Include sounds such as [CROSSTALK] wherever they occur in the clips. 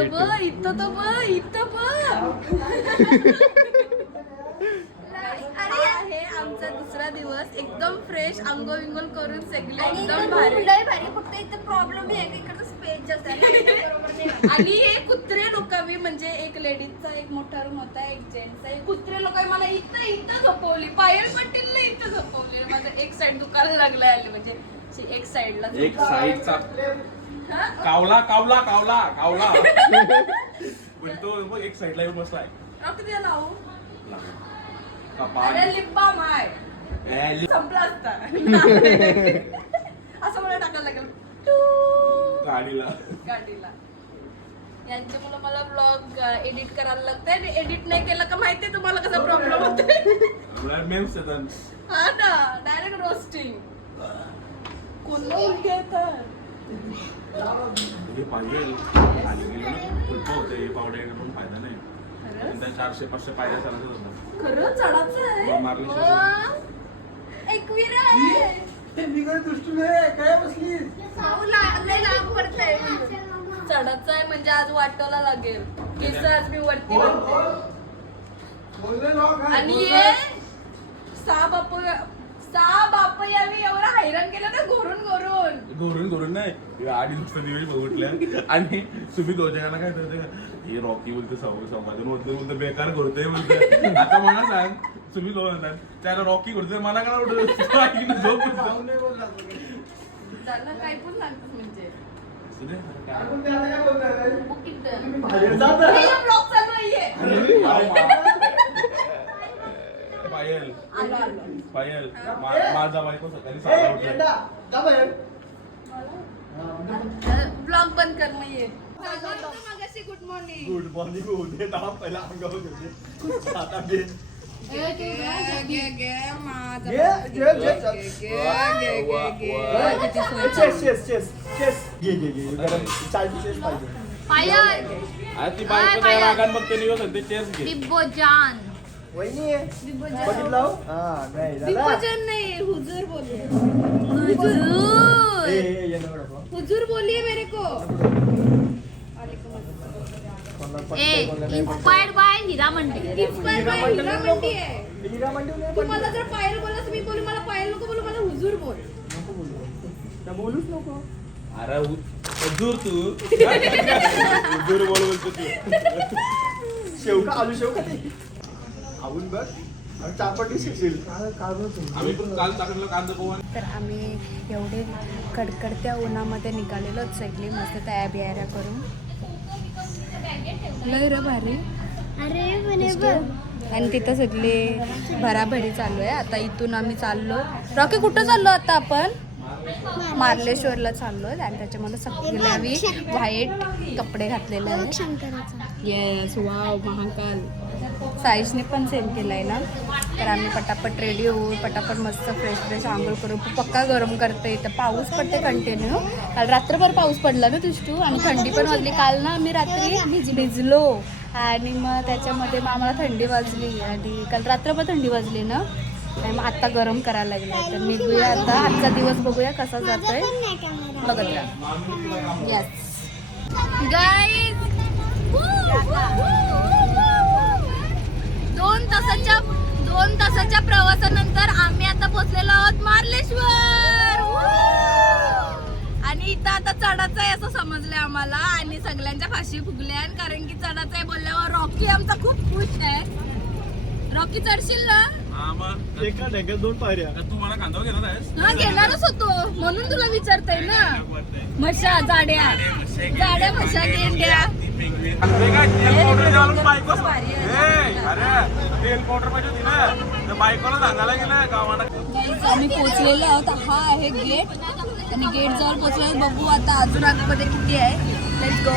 इथं तर बघ इथं बघ. अरे हे आमचा दुसरा दिवस. एकदम फ्रेश करून सगळे एकदम इथं भारी खूप लय भारी फक्त इथं प्रॉब्लेम आहे की इकडचं स्पेस जास्त आहे. आणि हे कुत्रे लोक मी म्हणजे एक लेडीजचा एक मोठा रूम होता एक जेंट्सचा एक कुत्रे लोक मला इथं इथं झोपवली. पायल पटेलला इथं झोपवली माझं एक साइड दुखायला लागलाय आले म्हणजे. एक साईडचा कावला कावला कावला कावला. पण तो मग एक साईडला येऊन बसलाय. लावू कपाळ. अरे लिप बाम आहे ए, लि- संपला असता. [LAUGHS] असं मला टाकायला लागेल. टू. गाडीला. गाडीला. यांच्यामुळे मला ब्लॉग एडिट करायला लागतंय. आणि एडिट नाही केलं का माहितीये तुम्हाला कसा प्रॉब्लेम होतोय? आपल्याला मेम्स येतात. हा ना डायरेक्ट रोस्टिंग कोणला येतात हे पाहिजे. खाली गेलं ना. होते हे पावडे पण फायदा नाही. खरंच? नंतर चारशे पाचशे पायऱ्या चालत होतात खरं चढाचं आहे? मारली एकविरा आहे. भाऊ ला- लय लांब पडतंय. चढाचं आहे म्हणजे आज वाटवला लागेल. केस आज मी वरती वाटते आणि बाप सहा बाप यावी एवढं हैराण केलं ना घोरून घोरून घोरून नाही. आधी नुसतं दिवस बघितल्या आणि तुम्ही दोघांना काय करते हे रॉकी बोलते सव संवादन बोलते बोलते बेकार करतोय बोलते आता मला सांग तुम्ही दोघं म्हणतात त्याला रॉकी करतोय मला काय आवडत [LAUGHS] झोप. त्यांना काय पण लागतं म्हणजे. पायल. पायल. माझा बायको सकाळी ब्लॉग बंद कर मग ये। मगाशी गुड मॉर्निंग गुड मॉर्निंग पहिला अंगावर आता घे. किती सोय चेस चेस चेस चेस घे घे घे. गरम चाळीस चेस पाहिजे. ती बायको त्या बघते निघत होते तेच घे. बिब्बो जान. वहिनी बघितलं हो? हा नाही झाला विभजन नाही हुजूर बोलिए ए, ए, ये नको नको. हुजूर बोलिए मेरे को. कोणाला ए नाही. Inspired by Heeramandi. Inspired by Heeramandi आहे हिरा मंडीव नाही तू. मला जर पायल बोलला तर मी बोलू. मला पायल नको बोलू मला हुजूर बोल. नको बोलू. त्या बोलूच नको. अरे दूर तू. [LAUGHS] दूर बोल बोलतो तू. शेव का आलू शेव का ते आवून बघ आणि चार पाटी शिकशील आम्ही पण काल टाकलेलं कांदा पोहा. तर आम्ही एवढे कडकडत्या उन्हामध्ये निघालेलो सगळी मस्त तयार बियाऱ्या करून. लय रे भारी. आणि तिथं सगळी भराभरी चालू आहे. आता इथून आम्ही चाललो. रॉकी कुठं चाललो आता आपण? मार्लेश्वरला चाललो आहे आणि त्याच्यामध्ये सगळे आम्ही व्हाईट कपडे घातलेले आहेत. Yes wow Mahakal. साईजने पण सेम आहे ना? तर आम्ही पटापट रेडी होऊ पटापट मस्त फ्रेश फ्रेश आंघोळ करू पक्का गरम करते. तर पाऊस पडते कंटिन्यू काल रात्रभर पाऊस पडला ना तुष्टू? आणि थंडी पण वाजली. काल ना आम्ही रात्री भिजलो. आणि मग त्याच्यामध्ये मग आम्हाला थंडी वाजली. आणि काल रात्रभर थंडी वाजली ना? नाही मग आता गरम करायला लागलं तर निघूया आता आजचा दिवस बघूया कसा जातोय. बघत राहा. येस गाईज दोन तासाच्या दोन तासाच्या प्रवासानंतर आम्ही आता पोचलेलो आहोत मार्लेश्वर. आणि इथं आता चढाचं आहे असं समजलंय आम्हाला. आणि सगळ्यांच्या फाशी फुगल्या कारण की चढाचं आहे बोलल्यावर रॉकी आमचा खूप खुश आहे. रॉकी चढशील ना? एका ढेक्यात दोन पायऱ्या. तू मला कांदा घेणार आहेस? हा घेणारच होतो. म्हणून तुला विचारतोय ना. म्हशा जाड्या. जाड्या गेंड्या गेलं गावाला. Guys, आम्ही पोहोचलेलो आहोत. हा आहे गेट आणि गेट जवळ पोहोचलेलो बघू आता अजून आतमध्ये किती आहे. लेट्स गो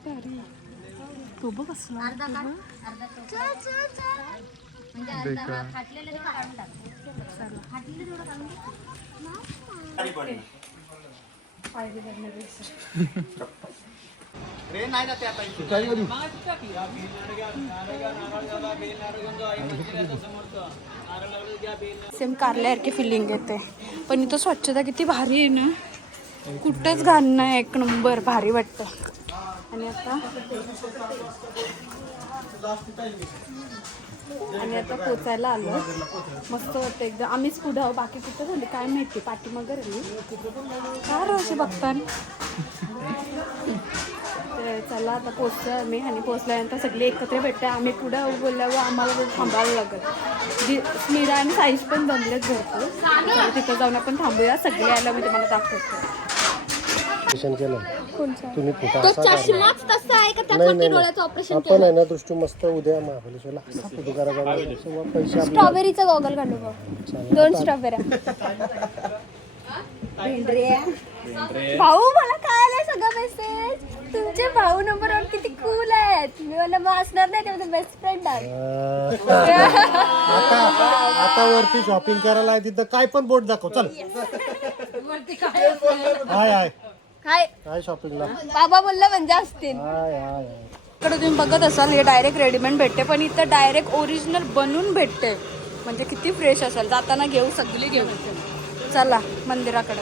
तो बघ असला अर्धा अर्धा चल चल चल म्हणजे अर्धा काढून टाक काढून सेम कारल्यासारखी फिलिंग येते. पण इथं स्वच्छता किती भारी आहे ना? कुठंच घालणं एक नंबर भारी वाटतं. आणि आता? आणि आता पोचायला आलो मस्त वाटतं एकदम आम्हीच पुढं आहो, बाकी कुठं झाली? काय माहिती? पाठी मग काय असे अशी बघतान? तर चला आता पोचतोय आम्ही. आणि पोचल्यानंतर सगळे एकत्र भेटते आम्ही पुढं बोलल्यावर आम्हाला पण थांबावं लागेल. स्मिरा आणि साईश पण बनलेत भरपूर. तिथं जाऊन आपण थांबूया. सगळे आलं म्हणजे मला दाखवतो. ऑपरेशन केलं. तुम्ही फोटो तो असा काढला. चष्माच तसा आहे का? नाही त्यासाठी नाही डोळ्याचं ऑपरेशन आपण आहे ना दृष्टी मस्त उद्या महाबळेश्वरला. असा फोटो करायचा तेव्हा पैसे आपले. स्ट्रॉबेरीचा गॉगल बघ. चालेल. दोन स्ट्रॉबेऱ्या भाऊ मला काय आलंय सगळं मेसेज तुमचे भाऊ नंबर वन किती कूल आहेत. मी मला मग असणार नाही ते माझे बेस्ट फ्रेंड आहे अं, आता आता वरती शॉपिंग करायला आहे तिथं काय पण बोट दाखव. चल. [LAUGHS] हाय हाय. काय? हाय शॉपिंगला बाबा बोलला म्हणजे असतील. हाय हाय हाय. इकडे तुम्ही बघत असाल हे डायरेक्ट रेडीमेड भेटते पण इथं डायरेक्ट ओरिजिनल बनवून भेटते. म्हणजे किती फ्रेश असेल. जाताना घेऊ सगळी घेऊ चला मंदिराकडे.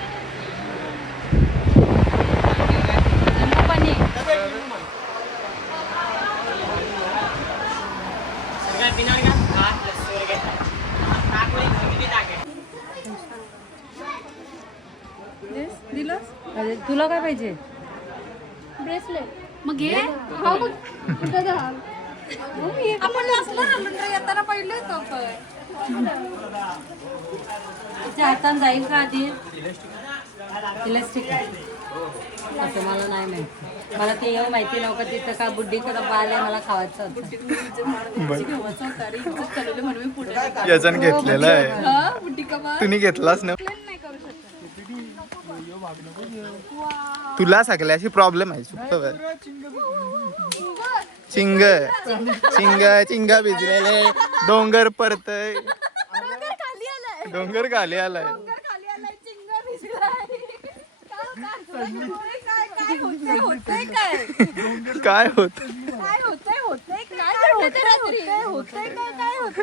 तुला काय पाहिजे? ब्रेसलेट मग घे. हा बघ. [LAUGHS] आपण येताना पण. तिच्या हातानं जाईल का आधी? इलेस्टिक असं मला नाही माहिती. मला ते येऊ माहिती नव्हतं तिथं का बुड्डीचं डब्बा आले मला खावायचं होतं. म्हणून मी पुढे याच्यानं घेतलेलं आहे. हा बुड्डी कमा तुम्ही घेतलाच ना? नाही तुला सगळ्याशी प्रॉब्लेम आहे सुप्त चिंग चिंग चिंग भिजलेले. डोंगर परतय. खाली आलाय. डोंगर खाली आलाय. खाली आलाय चिंगा भिजलाय. काय काय होतंय? होतंय? काय काय होत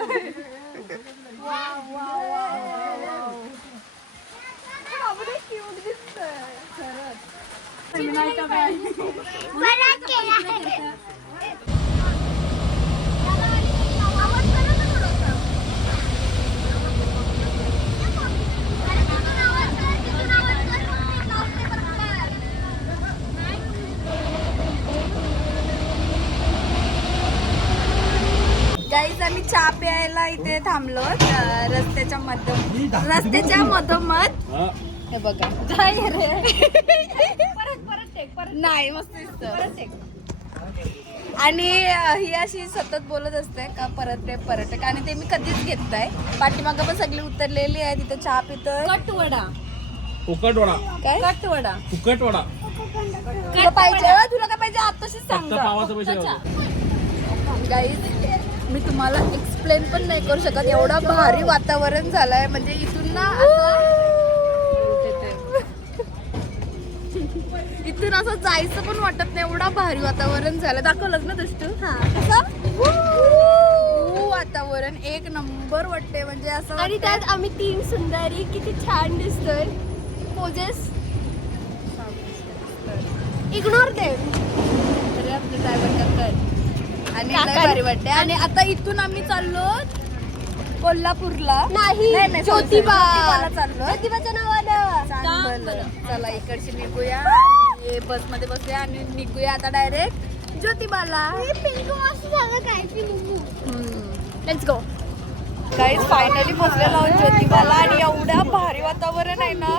आम्ही चहा प्यायला इथे थांबलो रस्त्याच्या मधोम रस्त्याच्या मधोमध. हे बघा. काय रे परत परत टेक परत नाही मस्त दिसत. परत टेक आणि ही अशी सतत बोलत असते का परत टेक परत टेक आणि ते मी कधीच घेत नाही. पाठीमागं पण सगळी उतरलेली आहे. तिथे चहा पितोय. कटवडा. फुकटवाडा. काय? कटवडा. फुकटवाडा. तुला पाहिजे अं, तुला काय पाहिजे? आताशीच सांग पावाचा पैसे गाईज मी तुम्हाला एक्सप्लेन पण नाही करू शकत. एवढा भारी वातावरण झालंय. म्हणजे इथून ना असं इथून असं जायचं पण वाटत नाही. एवढा भारी वातावरण झालं. दाखवलंच ना दृष्ट. कसं? वातावरण. एक नंबर वाटते म्हणजे असं आणि त्यात आम्ही तीन सुंदरी किती छान दिसतोय. पोजेस इग्नोर तरी आपले काका आणि लय भारी वाटते आणि आता इथून आम्ही चाललो कोल्हापूरला. नाही, ज्योतिबा. चाललो. ज्योतिबाच्या नावानं. चांगलं. चला इकडची निघूया. आणि बसमध्ये बसूया आणि निघूया आता डायरेक्ट ज्योतिबाला. लेट्स गो काहीच फायनली पोहोचलेलो आहोत ज्योतिबाला आणि एवढ्या भारी वातावरण आहे ना.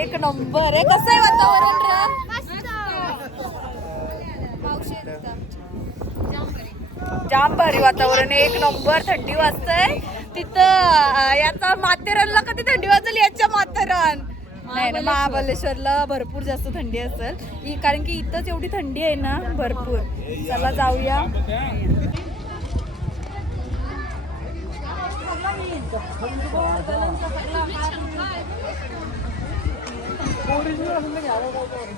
एक नंबर. आहे कसं आहे वातावरण. जाम भारी वातावरण आहे. एक नंबर. थंडी वाजतंय. तिथं याचा माथेरानला कधी थंडी वाजेल? याच्या माथेरान. नाही ना महाबळेश्वरला भरपूर जास्त थंडी असेल. कारण की इथंच एवढी थंडी आहे ना भरपूर. चला जाऊया. अरे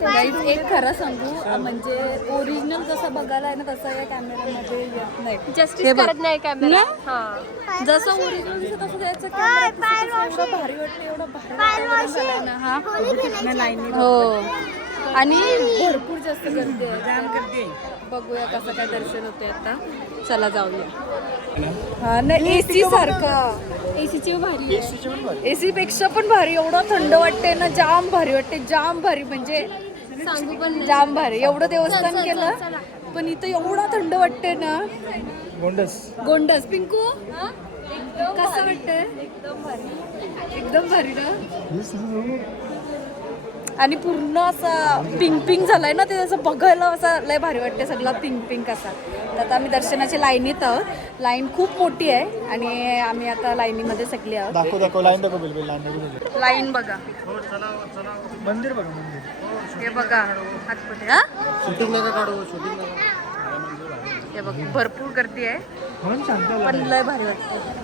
गाईज एक खरं सांगू म्हणजे ओरिजिनल जसं बघायला आहे ना तसं या कॅमेऱ्यामध्ये येत नाही. जस्टिस बघ. करत नाही कॅमेरा ना? जसं ओरिजिनल दिसत तसं दिसत. तसं एवढं भारी वाटतं एवढं भारी झालंय ना हा. हो आणि भरपूर जास्त गर्दी आहे. बघूया कसं काय दर्शन होते आता. चला जाऊया. हा नाही एसी सारखं. एसीची भारी आहे. एसी पेक्षा पण भारी. एवढं थंड वाटते ना जाम भारी वाटते जाम भारी. म्हणजे सांगू पण नाही. जाम भारी. एवढं देवस्थान केलं. पण इथं एवढं थंड वाटते ना. गोंडस. पिंकू? कसं वाटतंय? एकदम भारी. एकदम भारी ना? आणि पूर्ण असा पिंक पिंक झालाय ना ते असं बघायला असं लय भारी वाटते सगळं पिंक पिंक असा. तर आता आम्ही दर्शनाच्या लाईनीत आहोत. लाईन खूप मोठी आहे आणि आम्ही आता लाईनीमध्ये सगळे आहोत. दाखव दाखव लाईन दाखव लाईन बघा. मंदिर बघा मंदिर. हे बघा. हा? शूटिंग नका काढू शूटिंग नका हे बघ भरपूर गर्दी आहे. म्हणून सांगतो पण लय भारी वाटतं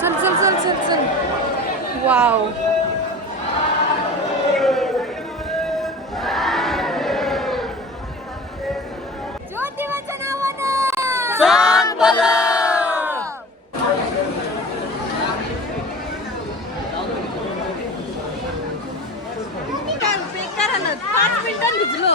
चल चल चल चल चल. वाव. नावानं बेकार हालत पाच मिनिटात भिजलो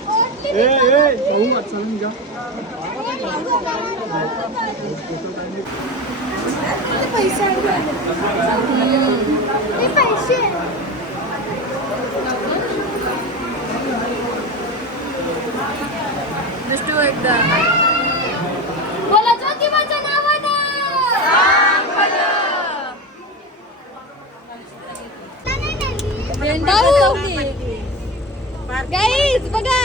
हे पैसे दिसतो एकदा बोला ज्योतिबाच्या नावानं गाईज बघा